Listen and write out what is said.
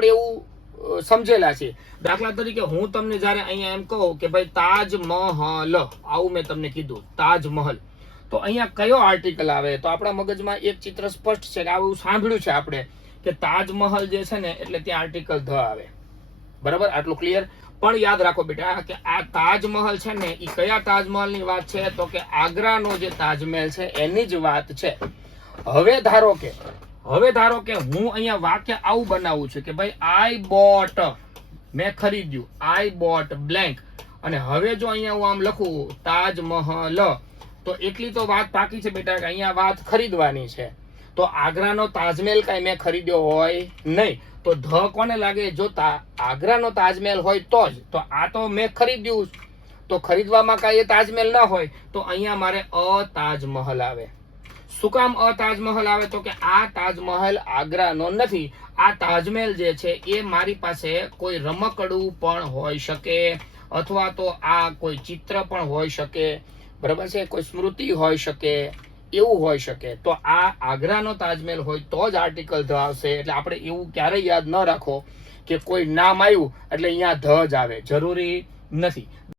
આપણે એવું સમજેલા છે. દાખલા તરીકે હું તમને જયારે અહીંયા એમ કહું કે ભાઈ તાજમહલ, આવું મેં તમને કીધું તાજમહલ, તો અહીંયા કયો આર્ટિકલ આવે? તો આપણા મગજમાં એક ચિત્ર સ્પષ્ટ છે કે આવું સાંભળ્યું છે આપણે કે તાજમહલ જે છે ને એટલે ત્યાં આર્ટિકલ ધ આવે. બરાબર, આટલું ક્લિયર. પણ યાદ રાખો બેટા કે આ તાજમહલ છે ને એ કયા તાજમહલ ની વાત છે? તો કે આગ્રાનો જે તાજમહેલ છે એની જ વાત છે. હવે ધારો કે હું અહીંયા વાક્ય આવું બનાવું છું કે ભાઈ આઈ બોટ, મેં ખરીદ્યું, આઈ બોટ બ્લેન્ક, અને હવે જો અહીંયા હું આમ લખું તાજમહલ, તો એટલી તો વાત બાકી છે બેટા કે અહીંયા વાત ખરીદવાની છે. તો આગ્રાનો તાજમહેલ કાંઈ મેં ખરીદ્યો હોય નહીં. તો ધ કોને લાગે? જો આગ્રાનો તાજમહેલ હોય તો જ. તો આ તો મેં ખરીદ્યું, તો ખરીદવામાં કાંઈ તાજમહેલ ના હોય, તો અહીંયા મારે અતાજમહલ આવે. શું કામ અતાજમહલ આવે? તો કે આ તાજમહલ આગ્રાનો નથી. આ તાજમહેલ જે છે એ મારી પાસે કોઈ રમકડું પણ હોઈ શકે, અથવા તો આ કોઈ ચિત્ર પણ હોઈ શકે, બરાબર છે, કોઈ સ્મૃતિ હોઈ શકે, એવું હોઈ શકે. તો આ આગ્રાનો તાજમહેલ હોય તો જ આર્ટિકલ ધ આવશે. એટલે આપણે એવું ક્યારેય યાદ ન રાખો કે કોઈ નામ આવ્યું એટલે અહીંયા ધ જ આવે, જરૂરી નથી.